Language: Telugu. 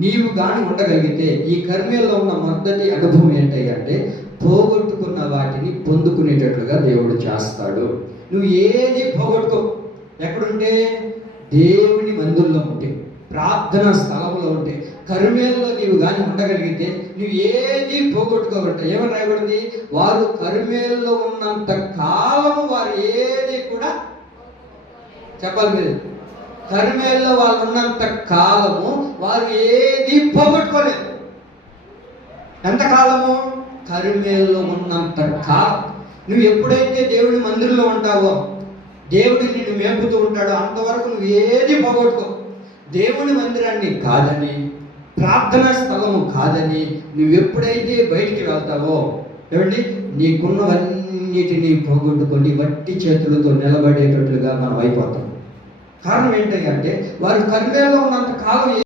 నీవు కానీ ఉండగలిగితే ఈ కర్మేల్లో ఉన్న మొదటి అనుభవం ఏంటంటే పోగొట్టుకున్న వాటిని పొందుకునేటట్లుగా దేవుడు చేస్తాడు. నువ్వు ఏది పోగొట్టుకో, ఎక్కడుంటే దేవుని మందిరంలో ఉంటే, ప్రార్థనా స్థలంలో ఉంటే, కర్మేల్లో నీవు కానీ ఉండగలిగితే నువ్వు ఏది పోగొట్టుకోగలట. ఏమని రాయబడింది? వారు కర్మేల్లో ఉన్నంత కాలము వారు ఏది కూడా చెప్పాలి మీరు. కర్మేల్లో వాళ్ళు ఉన్నంత కాలము వారు ఏది పోగొట్టుకోలేదు. ఎంతకాలము? కర్మేల్లో ఉన్నంత కాలం. నువ్వు ఎప్పుడైతే దేవుడి మందిరంలో ఉంటావో, దేవుడు నిన్ను మేపుతూ ఉంటాడో అంతవరకు నువ్వు ఏది పోగొట్టుకో. దేవుని మందిరాన్ని కాదని, ప్రార్థనా స్థలము కాదని నువ్వు ఎప్పుడైతే బయటికి వెళ్తావో ఏమండి, నీకున్నవన్నిటినీ పోగొట్టుకొని వట్టి చేతులతో నిలబడేటట్లుగా మనం అయిపోతాం. కారణం ఏంటంటే వారు కర్మేల్లో ఉన్నంత కాలం